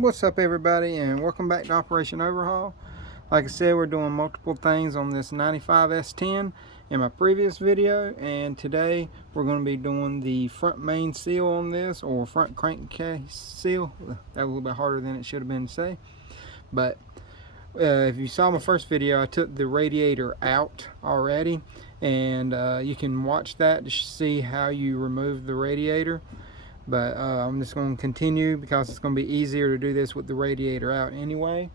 What's up everybody, and welcome back to Operation Overhaul. Like I said, we're doing multiple things on this 95 S10 in my previous video, and today we're going to be doing the front main seal on this, or front crankcase seal. That was a little bit harder than it should have been to say, but if you saw my first video, I took the radiator out already, and you can watch that to see how you remove the radiator. But I'm just going to continue because it's going to be easier to do this with the radiator out anyway.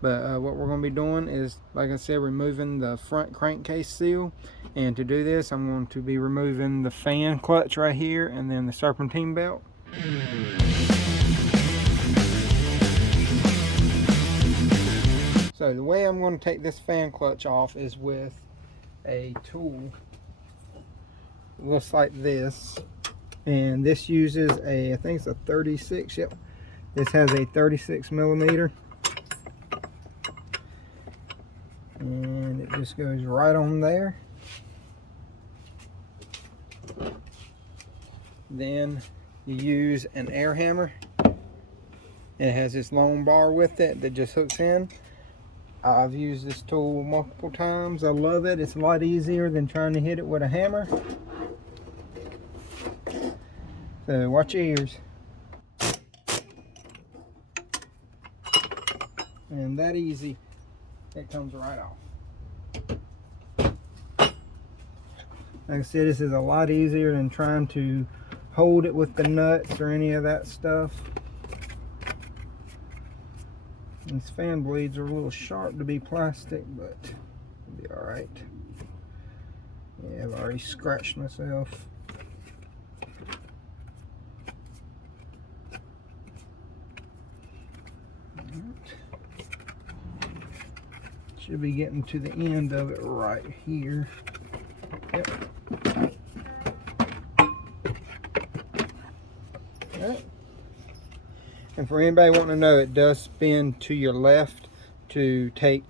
But what we're going to be doing is, like I said, removing the front crankcase seal. And to do this, I'm going to be removing the fan clutch right here and then the serpentine belt. So the way I'm going to take this fan clutch off is with a tool. It looks like this. And this uses a, I think it's a 36, yep. This has a 36 millimeter. And it just goes right on there. Then you use an air hammer. It has this long bar with it that just hooks in. I've used this tool multiple times. I love it. It's a lot easier than trying to hit it with a hammer. So watch your ears. And that easy, it comes right off. Like I said, this is a lot easier than trying to hold it with the nuts or any of that stuff. These fan blades are a little sharp to be plastic, but it'll be alright. Yeah, I've already scratched myself. Should be getting to the end of it right here. Yep. Right. And for anybody wanting to know, it does spin to your left to take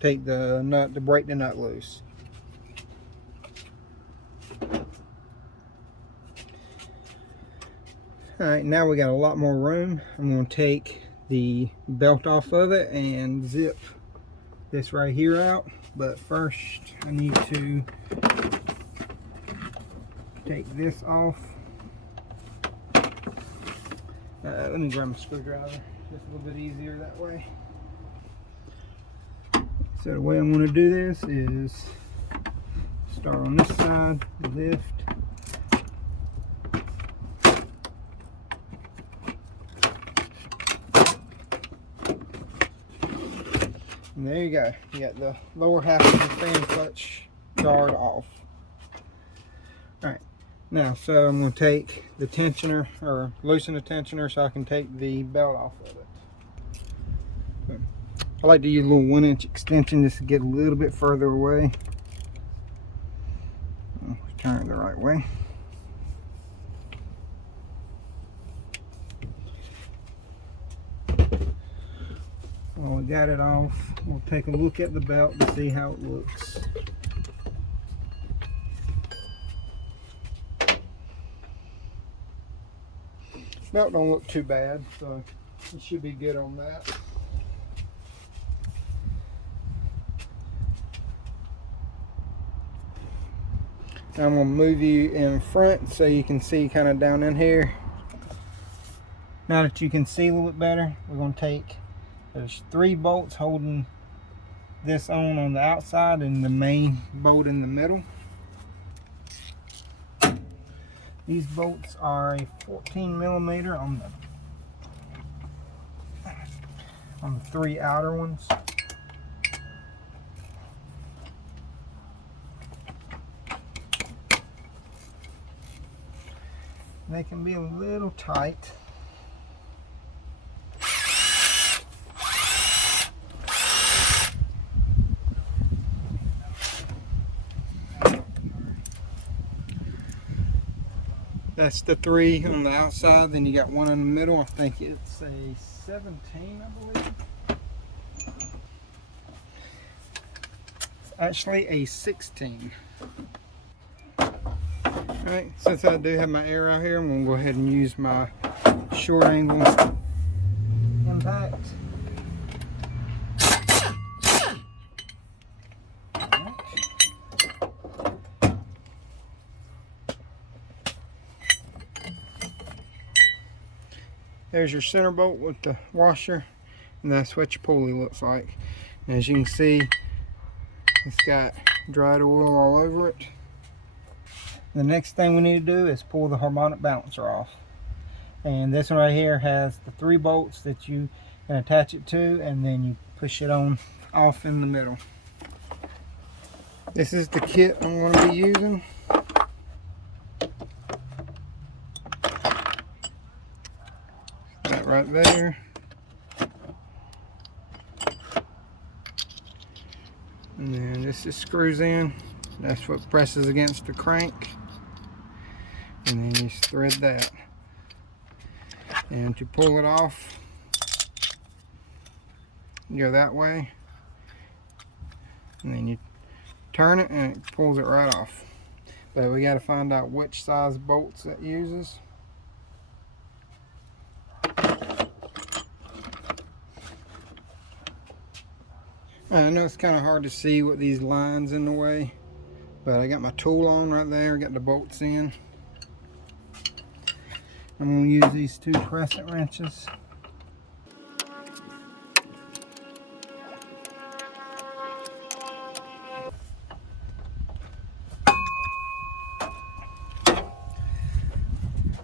the nut, to break the nut loose. Alright, now we got a lot more room. I'm going to take the belt off of it and zip this right here out, but first I need to take this off. Let me grab my screwdriver, just a little bit easier that way. So the way I'm going to do this is start on this side, lift, and there you go. You got the lower half of the fan clutch guard off. Alright, now so I'm going to take the tensioner, or loosen the tensioner so I can take the belt off of it. So, I like to use a little 1-inch extension just to get a little bit further away. Turn it the right way. Well, we got it off. We'll take a look at the belt to see how it looks. Belt don't look too bad, so it should be good on that. Now I'm going to move you in front so you can see kind of down in here. Now that you can see a little bit better, we're going to take, there's 3 bolts holding this on the outside and the main bolt in the middle. These bolts are a 14 millimeter on the 3 outer ones. They can be a little tight. That's the 3 on the outside, then you got 1 in the middle. I think it's a 17, I believe. It's actually a 16. Alright, since I do have my air out here, I'm going to go ahead and use my short angle contact. There's your center bolt with the washer, and that's what your pulley looks like. And as you can see, it's got dried oil all over it. The next thing we need to do is pull the harmonic balancer off. And this one right here has the 3 bolts that you can attach it to, and then you push it on off in the middle. This is the kit I'm going to be using. That right there. And then this just screws in. That's what presses against the crank. And then you just thread that. And to pull it off, you go that way. And then you turn it and it pulls it right off. But we got to find out which size bolts it uses. I know it's kind of hard to see with these lines in the way, but I got my tool on right there, got the bolts in. I'm going to use these 2 crescent wrenches.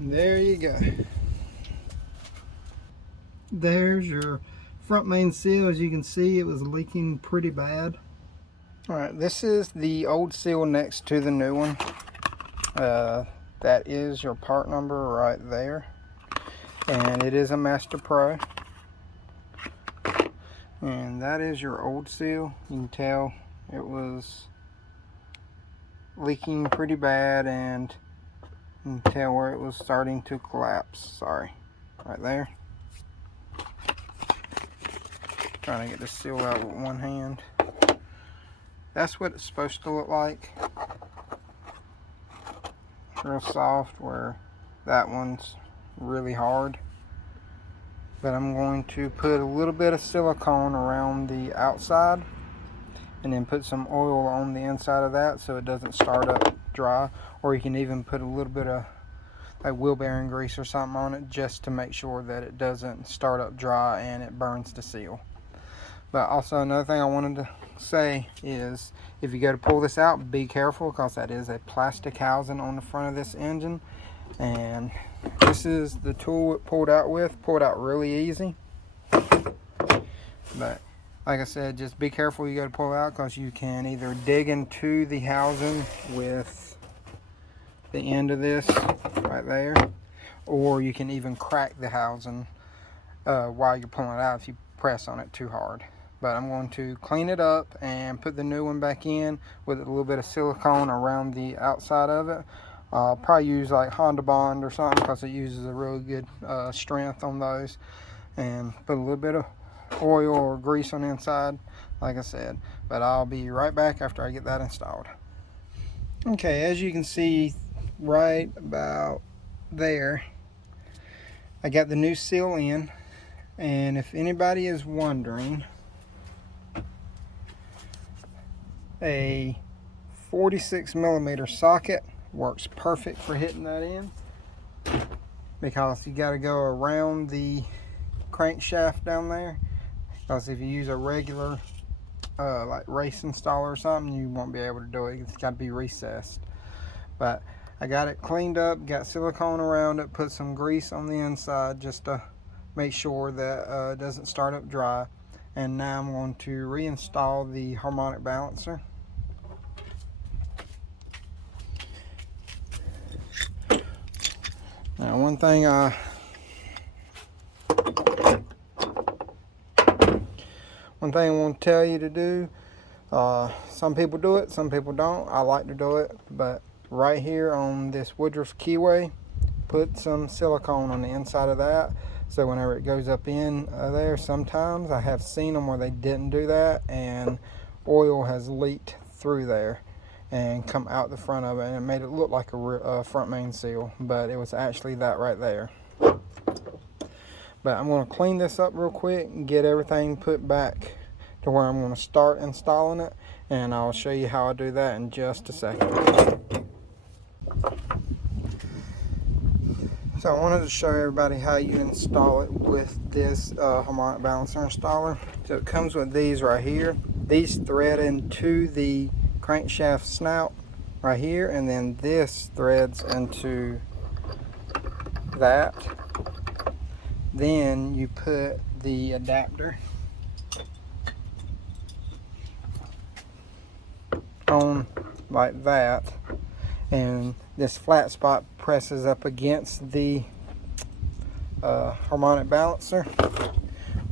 There you go. There's your front main seal. As you can see, it was leaking pretty bad. Alright, this is the old seal next to the new one. That is your part number right there. And it is a Master Pro. And that is your old seal. You can tell it was leaking pretty bad, and you can tell where it was starting to collapse. Sorry. Right there. Trying to get the seal out with one hand. That's what it's supposed to look like. Real soft, where that one's really hard. But I'm going to put a little bit of silicone around the outside, and then put some oil on the inside of that so it doesn't start up dry. Or you can even put a little bit of like wheel bearing grease or something on it, just to make sure that it doesn't start up dry and it burns the seal. But also another thing I wanted to say is, if you go to pull this out, be careful, because that is a plastic housing on the front of this engine. And this is the tool it pulled out with. Pulled out really easy. But like I said, just be careful you go to pull it out, because you can either dig into the housing with the end of this right there, or you can even crack the housing while you're pulling it out if you press on it too hard. But I'm going to clean it up and put the new one back in with a little bit of silicone around the outside of it. I'll probably use like Honda Bond or something, because it uses a really good strength on those. And put a little bit of oil or grease on the inside, like I said. But I'll be right back after I get that installed. Okay, as you can see right about there, I got the new seal in. And if anybody is wondering, a 46mm socket works perfect for hitting that in, because you got to go around the crankshaft down there. Because if you use a regular like race installer or something, you won't be able to do it. It's got to be recessed. But I got it cleaned up, got silicone around it, put some grease on the inside just to make sure that it doesn't start up dry. And now I'm going to reinstall the harmonic balancer. Now, one thing I want to tell you to do, some people do it, some people don't. I like to do it, but right here on this Woodruff keyway, put some silicone on the inside of that, so whenever it goes up in there, sometimes I have seen them where they didn't do that, and oil has leaked through there and come out the front of it, and it made it look like a front main seal, but it was actually that right there. But I'm going to clean this up real quick and get everything put back to where I'm going to start installing it, and I'll show you how I do that in just a second. So I wanted to show everybody how you install it with this harmonic balancer installer. So it comes with these right here. These thread into the crankshaft snout right here, and then this threads into that. Then you put the adapter on like that, and this flat spot presses up against the harmonic balancer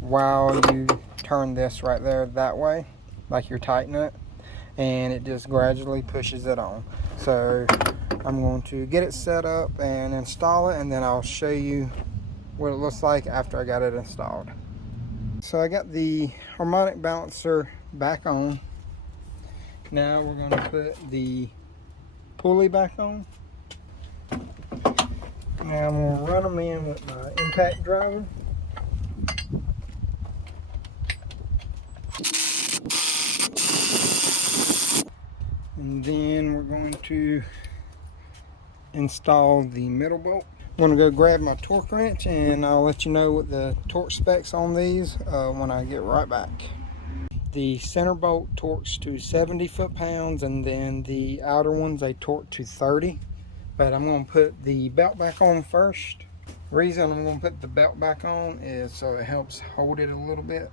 while you turn this right there that way, like you're tightening it, and it just gradually pushes it on. So I'm going to get it set up and install it, and then I'll show you what it looks like after I got it installed. So I got the harmonic balancer back on. Now we're going to put the pulley back on. Now I'm going to run them in with my impact driver. And then we're going to install the middle bolt. I'm going to go grab my torque wrench, and I'll let you know what the torque specs on these when I get right back. The center bolt torques to 70 foot-pounds, and then the outer ones they torque to 30. But I'm going to put the belt back on first. The reason I'm going to put the belt back on is so it helps hold it a little bit.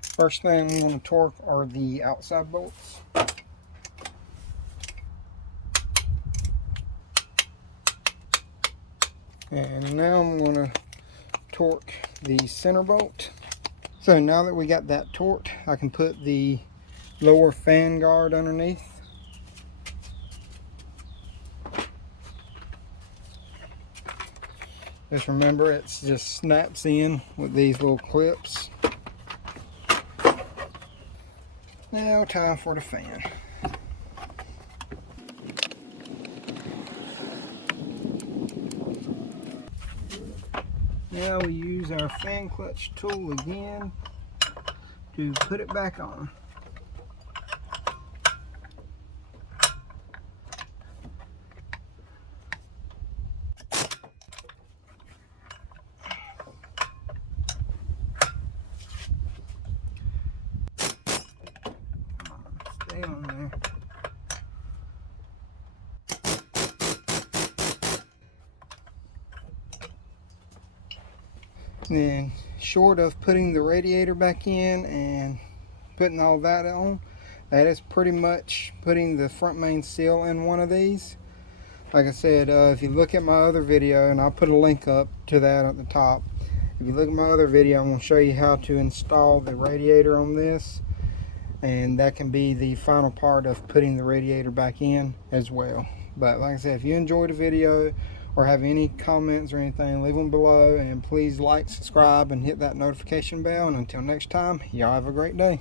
First thing I'm going to torque are the outside bolts. And now I'm going to torque the center bolt. So now that we got that torqued, I can put the lower fan guard underneath. Just remember, it just snaps in with these little clips. Now time for the fan. Now we use our fan clutch tool again to put it back on. Stay on there. Then, short of putting the radiator back in and putting all that on, that is pretty much putting the front main seal in one of these. Like I said, if you look at my other video, and I'll put a link up to that at the top. If you look at my other video, I'm going to show you how to install the radiator on this, and that can be the final part of putting the radiator back in as well. But like I said, if you enjoyed the video or have any comments or anything, leave them below, and please like, subscribe, and hit that notification bell. And until next time, y'all have a great day.